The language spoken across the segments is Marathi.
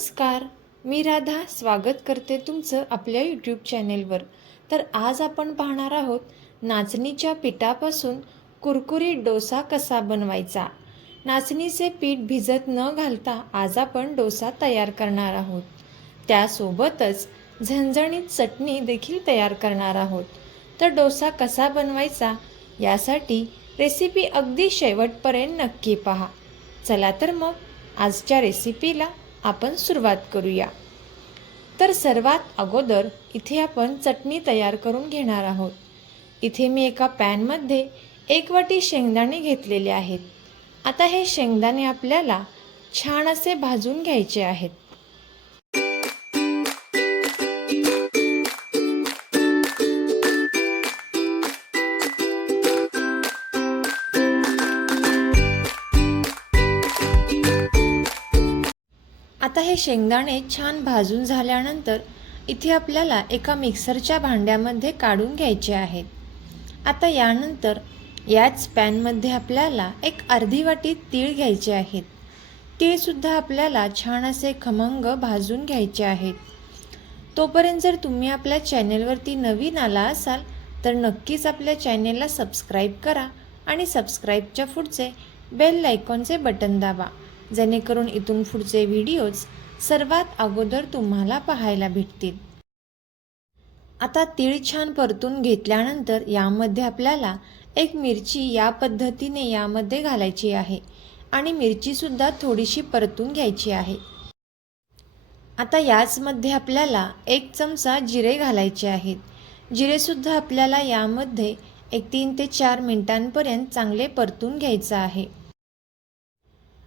नमस्कार. मी राधा. स्वागत करते तुमचं आपल्या यूट्यूब चॅनेलवर तर आज आपण पाहणार आहोत नाचणीच्या पिठापासून कुरकुरीत डोसा कसा बनवायचा? नाचणीचे पीठ भिजत न घालता आज आपण डोसा तयार करणार आहोत. त्यासोबतच झणझणीत चटणी देखील तयार करणार आहोत. तर डोसा कसा बनवायचा? यासाठी रेसिपी अगदी शेवटपर्यंत नक्की पहा. चला तर मग आजच्या रेसिपीला आपण सुरुवात करूया. तर सर्वात अगोदर इथे आपण चटणी तयार करून घेणार आहोत. इथे मी एका पॅनमध्ये एक वाटी शेंगदाणे घेतलेले आहेत. आता हे शेंगदाणे आपल्याला छान असे भाजून घ्यायचे आहेत. हे शेंगदाणे छान भाजून झाल्यानंतर इथे आपल्याला एका मिक्सरच्या भांड्यामध्ये काढून घ्यायचे आहेत. आता यानंतर याच पॅनमध्ये आपल्याला एक अर्धी वाटी तीळ घ्यायचे आहेत. तीळसुद्धा आपल्याला छान असे खमंग भाजून घ्यायचे आहेत. तोपर्यंत जर तुम्ही आपल्या चॅनेलवरती नवीन आला असाल तर नक्कीच आपल्या चॅनेलला सबस्क्राईब करा आणि सबस्क्राईबच्या पुढचे बेल लायकॉनचे बटन दाबा. जेणेकरून इथून पुढचे व्हिडिओज सर्वात अगोदर तुम्हाला पाहायला भेटतील. आता तीळ छान परतून घेतल्यानंतर यामध्ये आपल्याला एक मिरची या पद्धतीने यामध्ये घालायची आहे आणि मिरचीसुद्धा थोडीशी परतून घ्यायची आहे. आता याचमध्ये आपल्याला एक चमचा जिरे घालायचे आहेत. जिरेसुद्धा आपल्याला यामध्ये एक तीन ते चार मिनिटांपर्यंत चांगले परतून घ्यायचं आहे.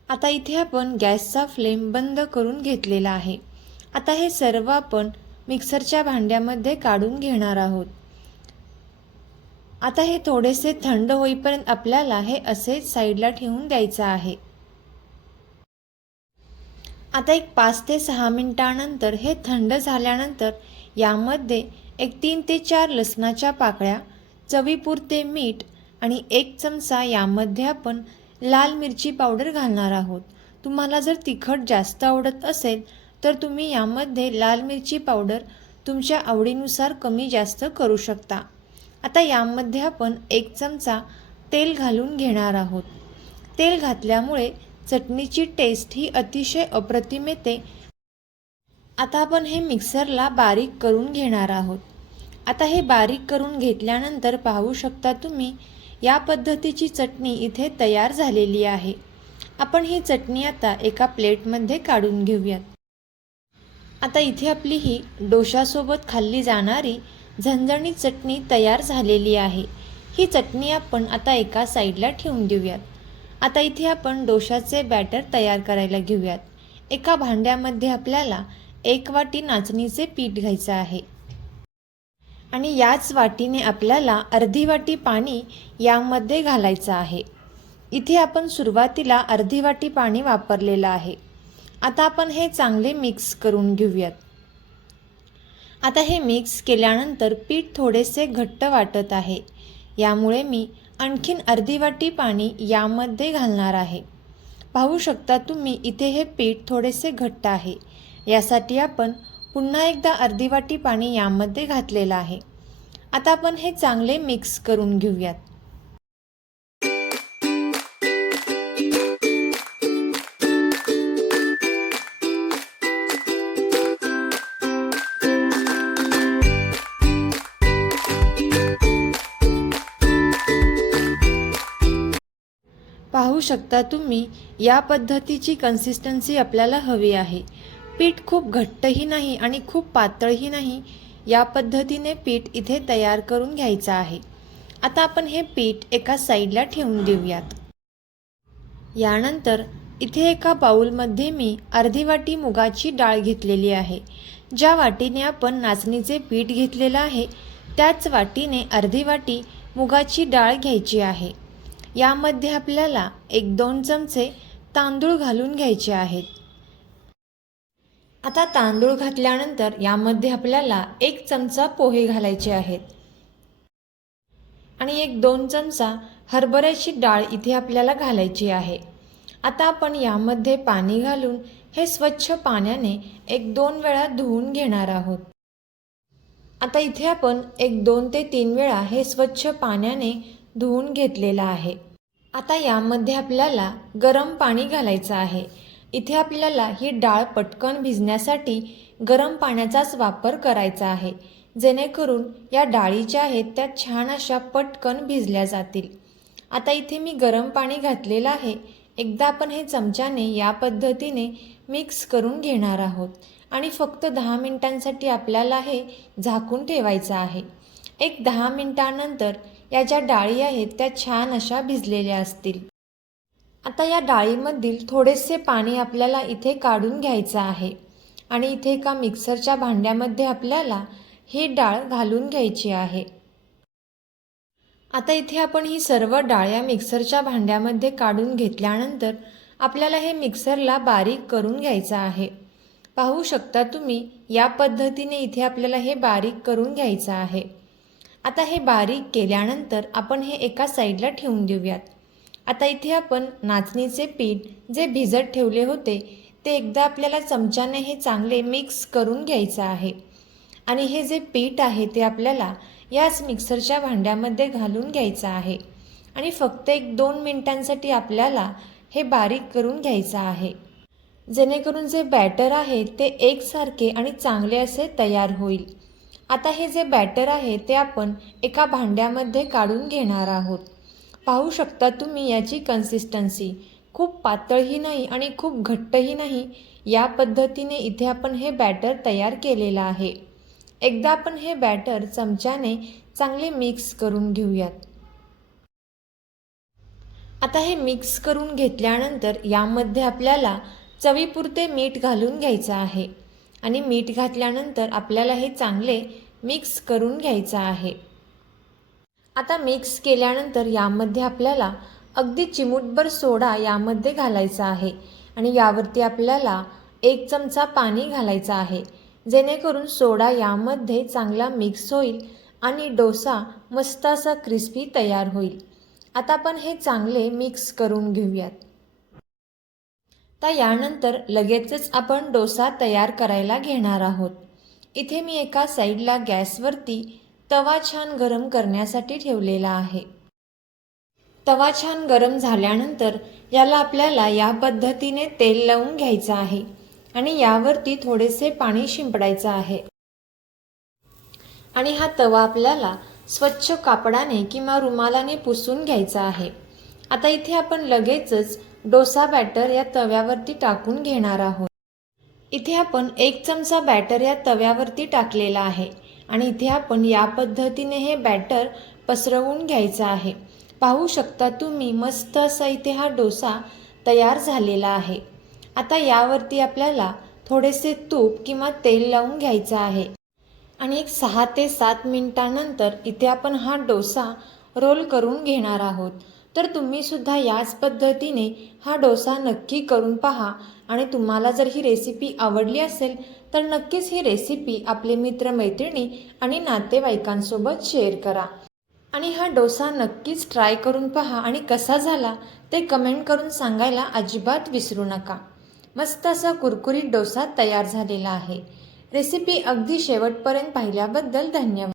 आता इथे आपण गॅसचा फ्लेम बंद करून घेतलेला आहे. आता हे सर्व आपण मिक्सरच्या भांड्यामध्ये काढून घेणार आहोत. आता हे थोडेसे थंड होईपर्यंत आपल्याला हे असे साईडला ठेवून द्यायचं आहे. आता एक पाच ते सहा मिनटानंतर हे थंड झाल्यानंतर यामध्ये एक तीन ते चार लसणाच्या पाकळ्या चवीपुरते मीठ आणि एक चमचा यामध्ये आपण लाल मिरची पावडर घालणार आहोत. तुम्हाला जर तिखट जास्त आवडत असेल तर तुम्ही यामध्ये लाल मिरची पावडर तुमच्या आवडीनुसार कमी जास्त करू शकता. आता यामध्ये आपण एक चमचा तेल घालून घेणार आहोत. तेल घातल्यामुळे चटणीची टेस्ट ही अतिशय अप्रतिम येते. आता आपण हे मिक्सरला बारीक करून घेणार आहोत. आता हे बारीक करून घेतल्यानंतर पाहू शकता तुम्ही या पद्धतीची चटणी इथे तयार झालेली आहे. आपण ही चटणी आता एका प्लेटमध्ये काढून घेऊयात. आता इथे आपली ही डोशासोबत खाल्ली जाणारी झणझणीत चटणी तयार झालेली आहे. ही चटणी आपण आता एका साईडला ठेवून देऊयात. आता इथे आपण डोशाचे बॅटर तयार करायला घेऊयात. एका भांड्यामध्ये आपल्याला एक वाटी नाचणीचे पीठ घ्यायचं आहे. आणि याच वाटीने आपल्याला अर्धी वाटी पाणी यामध्ये घालायचं आहे. इथे आपण सुरुवातीला अर्धी वाटी पाणी वापरलेलं आहे. आता आपण हे चांगले मिक्स करून घेऊयात. आता हे मिक्स केल्यानंतर पीठ थोडेसे घट्ट वाटत आहे. यामुळे मी आणखीन अर्धी वाटी पाणी यामध्ये घालणार आहे. पाहू शकता तुम्ही इथे हे पीठ थोडेसे घट्ट आहे. यासाठी आपण पुन्हा एकदा अर्धी वाटी पाणी यामध्ये घातलेलं आहे. आता आपण हे चांगले मिक्स करून घेऊयात. पाहू शकता तुम्ही या पद्धतीची कन्सिस्टन्सी आपल्याला हवी आहे. पीठ खूप घट्टही नाही आणि खूप पातळही नाही. या पद्धतीने पीठ इथे तयार करून घ्यायचं आहे. आता आपण हे पीठ एका साईडला ठेवून देऊयात. यानंतर इथे एका बाऊलमध्ये मी अर्धी वाटी मुगाची डाळ घेतलेली आहे. ज्या वाटीने आपण नाचणीचे पीठ घेतलेलं आहे त्याच वाटीने अर्धी वाटी मुगाची डाळ घ्यायची आहे. यामध्ये आपल्याला एक दोन चमचे तांदूळ घालून घ्यायचे आहेत. आता तांदूळ घातल्यानंतर यामध्ये आपल्याला एक चमचा पोहे घालायचे आहेत. आणि एक दोन चमचा हरभऱ्याची डाळ इथे आपल्याला घालायची आहे. आता आपण यामध्ये पाणी घालून हे स्वच्छ पाण्याने एक दोन वेळा धुवून घेणार आहोत. आता इथे आपण एक दोन ते तीन वेळा हे स्वच्छ पाण्याने धुवून घेतलेलं आहे. आता यामध्ये आपल्याला गरम पाणी घालायचं आहे. इथे आपल्याला ही डाळ पटकन भिजण्यासाठी गरम पाण्याचाच वापर करायचा आहे. जेणेकरून या डाळी ज्या आहेत त्या छान अशा पटकन भिजल्या जातील. आता इथे मी गरम पाणी घातलेलं आहे. एकदा आपण हे चमच्याने या पद्धतीने मिक्स करून घेणार आहोत. आणि फक्त दहा मिनिटांसाठी आपल्याला हे झाकून ठेवायचं आहे. एक दहा मिनिटानंतर या ज्या डाळी आहेत त्या छान अशा भिजलेल्या असतील. आता या डाळीमधील थोडेसे पाणी आपल्याला इथे काढून घ्यायचं आहे. आणि इथे एका मिक्सरच्या भांड्यामध्ये आपल्याला ही डाळ घालून घ्यायची आहे. आता इथे आपण ही सर्व डाळ या मिक्सरच्या भांड्यामध्ये काढून घेतल्यानंतर आपल्याला हे मिक्सरला बारीक करून घ्यायचं आहे. पाहू शकता तुम्ही या पद्धतीने इथे आपल्याला हे बारीक करून घ्यायचं आहे. आता हे बारीक केल्यानंतर आपण हे एका साईडला ठेवून देऊयात. आता इथे आपण नाचणीचे पीठ जे भिजत ठेवले होते ते एकदा आपल्याला चमच्याने हे चांगले मिक्स करून घ्यायचं आहे. आणि हे जे पीठ आहे ते आपल्याला याच मिक्सरच्या भांड्यामध्ये घालून घ्यायचं आहे. आणि फक्त एक दोन मिनिटांसाठी आपल्याला हे बारीक करून घ्यायचं आहे. जेणेकरून जे बॅटर आहे ते एकसारखे आणि चांगले असे तयार होईल. आता हे जे बॅटर आहे ते आपण एका भांड्यामध्ये काढून घेणार आहोत. पाहू शकता तुम्ही याची कन्सिस्टन्सी खूप पातळही नाही आणि खूप घट्टही नाही. या पद्धतीने इथे आपण हे बॅटर तयार केलेलं आहे. एकदा आपण हे बॅटर चमच्याने चांगले मिक्स करून घेऊयात. आता हे मिक्स करून घेतल्यानंतर यामध्ये आपल्याला चवीपुरते मीठ घालून घ्यायचं आहे. आणि मीठ घातल्यानंतर आपल्याला हे चांगले मिक्स करून घ्यायचं आहे. आता मिक्स केल्यानंतर यामध्ये आपल्याला अगदी चिमूटभर सोडा यामध्ये घालायचा आहे. आणि यावरती आपल्याला एक चमचा पाणी घालायचा आहे. जेणेकरून सोडा यामध्ये चांगला मिक्स होईल आणि डोसा मस्त असा क्रिस्पी तयार होईल. आता आपण हे चांगले मिक्स करून घेऊयात. तर यानंतर लगेचच आपण डोसा तयार करायला घेणार आहोत. इथे मी एका साईडला गॅसवरती तवा छान गरम करण्यासाठी ठेवलेला आहे. तवा छान गरम झाल्यानंतर याला आपल्याला या पद्धतीने तेल लावून घ्यायचं आहे आणि यावरती थोडेसे पाणी शिंपडायचं आहे. आणि हा तवा आपल्याला स्वच्छ कापडाने किंवा रुमालाने पुसून घ्यायचा आहे. आता इथे आपण लगेचच डोसा बॅटर या तव्यावरती टाकून घेणार आहोत. इथे आपण एक चमचा बॅटर या तव्यावरती टाकलेला आहे. आणि इथे आपण या पद्धतीने हे बॅटर पसरवून घ्यायचं आहे. पाहू शकता तुम्ही मस्त असा इथे हा डोसा तयार झालेला आहे. आता यावरती आपल्याला थोडेसे तूप किंवा तेल लावून घ्यायचं आहे. आणि एक सहा ते सात मिनटानंतर इथे आपण हा डोसा रोल करून घेणार आहोत. तर तुम्ही सुद्धा याच पद्धतीने हा डोसा नक्की करून पहा. आणि तुम्हाला जर ही रेसिपी आवडली असेल तर नक्कीच ही रेसिपी आपले मित्रमैत्रिणी आणि नातेवाईकांसोबत शेअर करा. आणि हा डोसा नक्कीच ट्राय करून पहा आणि कसा झाला ते कमेंट करून सांगायला अजिबात विसरू नका. मस्त असा कुरकुरीत डोसा तयार झालेला आहे. रेसिपी अगदी शेवटपर्यंत पाहिल्याबद्दल धन्यवाद.